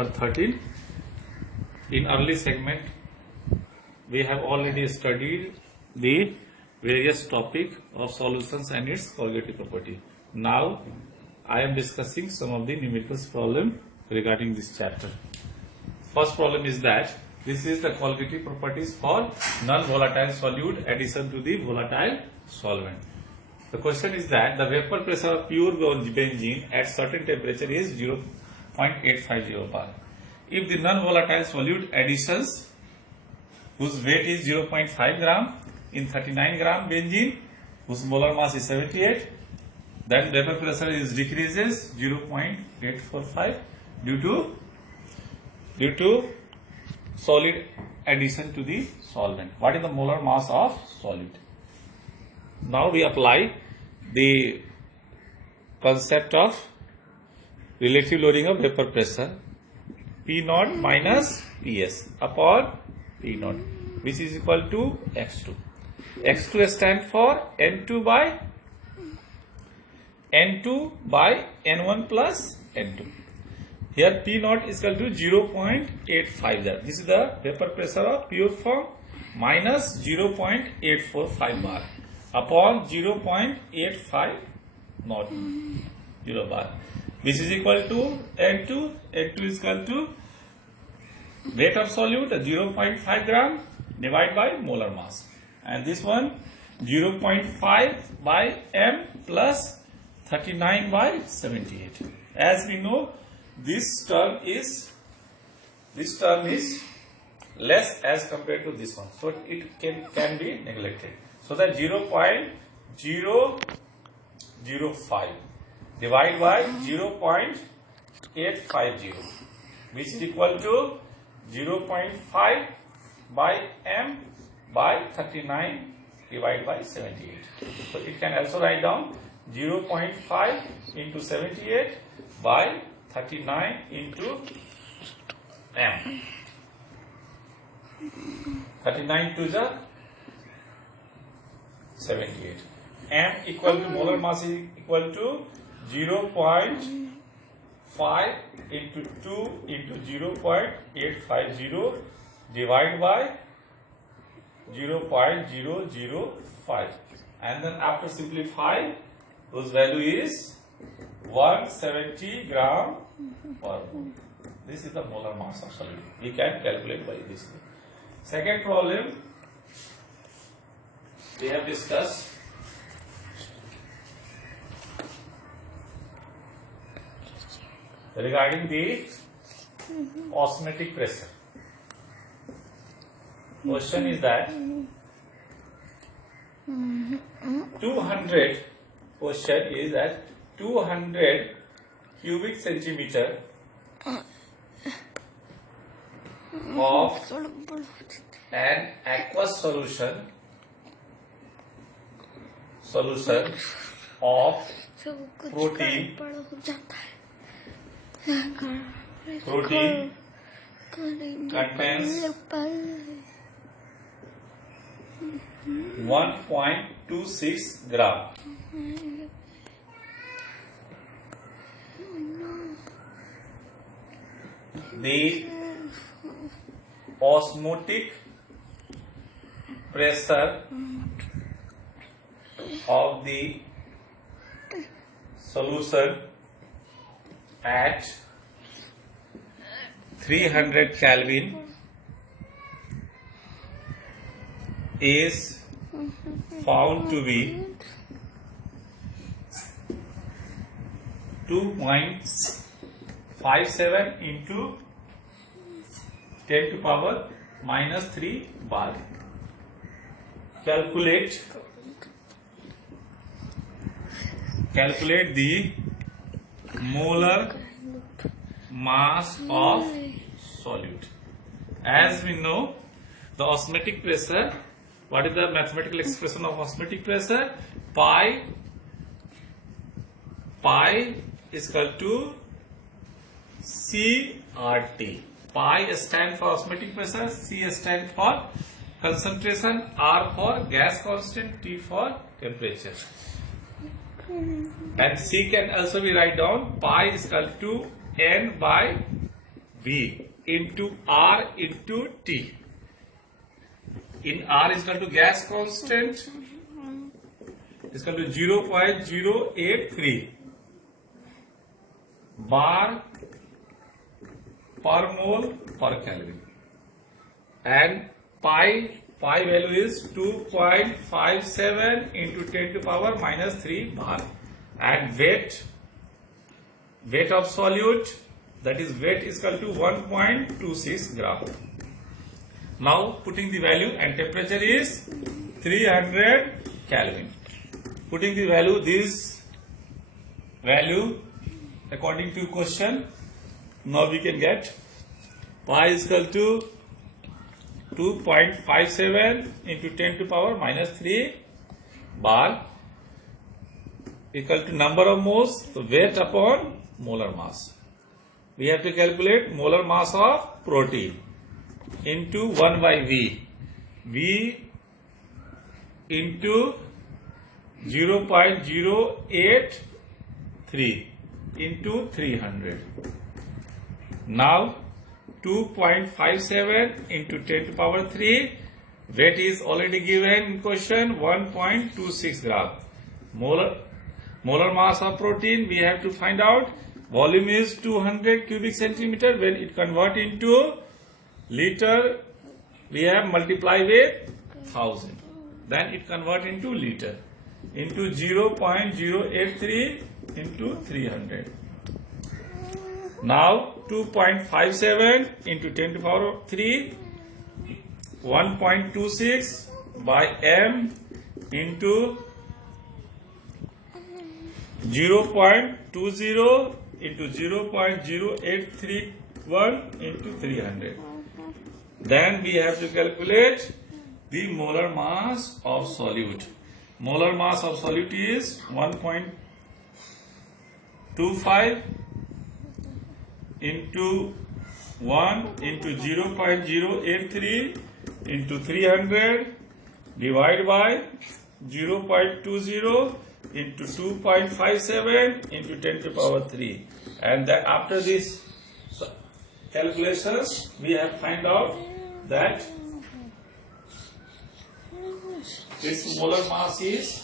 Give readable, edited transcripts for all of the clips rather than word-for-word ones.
number 13. In early segment, we have already studied the various topic of solutions and its colligative property. Now, I am discussing some of the numerical problem regarding this chapter. First problem is that this is the colligative properties for non-volatile solute addition to the volatile solvent. The question is that the vapor pressure of pure benzene at certain temperature is 0.850 bar. If the non-volatile solute additions whose weight is 0.5 gram in 39 gram benzene, whose molar mass is 78, then vapor pressure is decreases 0.845 due to solid addition to the solvent. What is the molar mass of solid? Now we apply the concept of relative loading of vapor pressure, P naught minus Ps upon P naught, which is equal to X2. X2 stands for N2 by N1 plus N2. Here P naught is equal to 0.85. This is the vapor pressure of pure form minus 0.845 bar upon 0.85 naught 0 bar, which is equal to N2. N2 is equal to weight of solute 0.5 gram divided by molar mass, and this one 0.5 by M plus 39 by 78. As we know, this term is less as compared to this one, so it can be neglected. So that 0.005 divided by 0.850, which is equal to 0.5 by M by 39 divided by 78. So it can also write down 0.5 into 78 by 39 into M. 39 to the 78. M equal to molar mass is equal to 0.5 into 2 into 0.850 divided by 0.005, and then after simplify, whose value is 170 gram per mole. This is the molar mass of solid. We can calculate by this. Second problem we have discussed regarding the osmotic pressure. Question is that 200 cubic centimeter of an aqueous solution of protein contains 1.26 gram. The osmotic pressure of the solution at 300 Kelvin is found to be 2.57 into 10 to power minus 3 bar. Calculate the molar mass of solute. As we know, the osmotic pressure, what is the mathematical expression of osmotic pressure? Pi is equal to CRT. Pi stands for osmotic pressure, C stands for concentration, R for gas constant, T for temperature. And C can also be write down pi is equal to N by V into R into T. In R is equal to gas constant is equal to 0.083 bar per mole per Kelvin, and pi value is 2.57 into 10 to power minus 3 bar, and weight of solute, that is weight is equal to 1.26 gram. Now putting the value, and temperature is 300 Kelvin. Putting the value, this value according to question, now we can get pi is equal to 2.57 into 10 to power minus 3 bar equal to number of moles, so weight upon molar mass. We have to calculate molar mass of protein into 1 by V. V into 0.083 into 300. Now 2.57 into 10 to power 3, weight is already given in question, 1.26 gram. Molar mass of protein we have to find out. Volume is 200 cubic centimeter. When it convert into liter, we have multiply with 1000. Then it convert into liter, into 0.083 into 300. Now 2.57 into 10 to power 3, 1.26 by m into 0.20 into 0.0831 into 300. Then we have to calculate the molar mass of solute. Molar mass of solute is 1.25 into 1 into 0.083 into 300 divided by 0.20 into 2.57 into 10 to power 3. And then after this calculations, we have find out that this molar mass is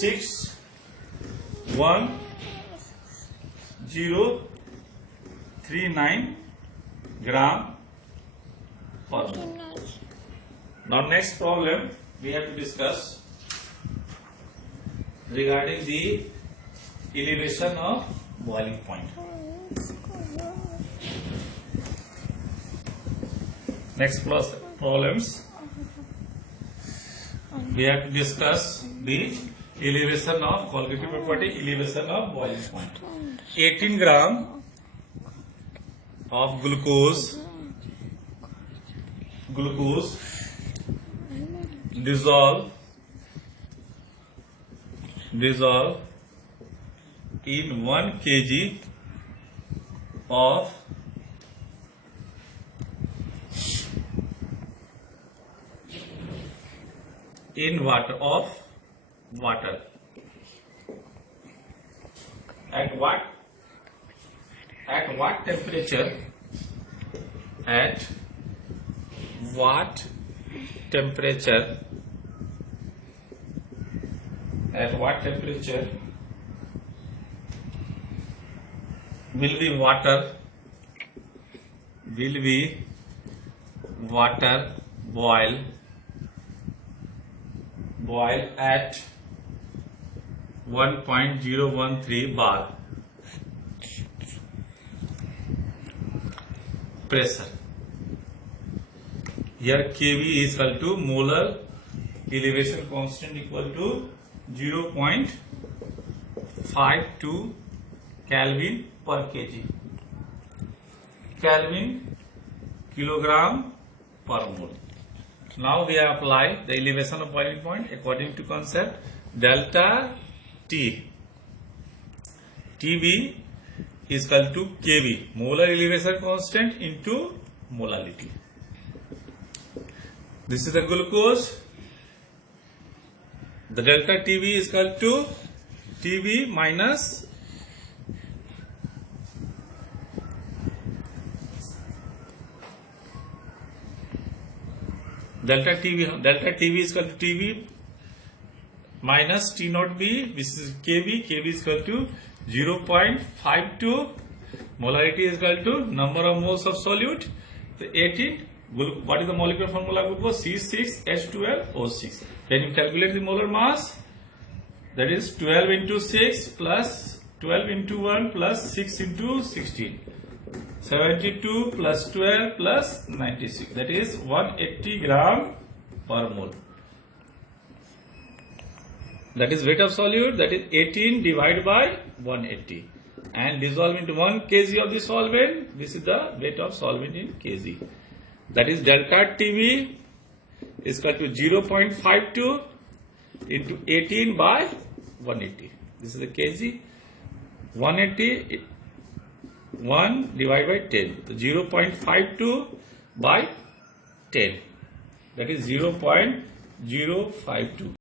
61039 gram per mole. Now next problem we have to discuss regarding the elevation of boiling point. Next problems we have to discuss the elevation of colligative property, elevation of boiling point. 18 gram of glucose dissolve in 1 kg of water. At what temperature? At what temperature will be water boil at 1.013 bar pressure. Here kV is equal to molar elevation constant equal to 0.52 Kelvin per kg. Kelvin kilogram per mole. Now we apply the elevation of boiling point according to concept delta T. TB is equal to kV, molar elevation constant into molality. This is the glucose. The delta TB is equal to TB minus delta TV is equal to TV minus T naught B, this is KB is equal to 0.52, molarity is equal to number of moles of solute, so 18. What is the molecular formula glucose? C6H12O6. Can you calculate the molar mass? That is 12 into 6 plus 12 into 1 plus 6 into 16. 72 plus 12 plus 96. That is 180 gram per mole. That is weight of solute. That is 18 divided by 180. And dissolve into 1 kg of the solvent. This is the weight of solvent in kg. That is delta TV is equal to 0.52 into 18 by 180. This is the kg. 180 1 divided by 10. So 0.52 by 10. That is 0.052.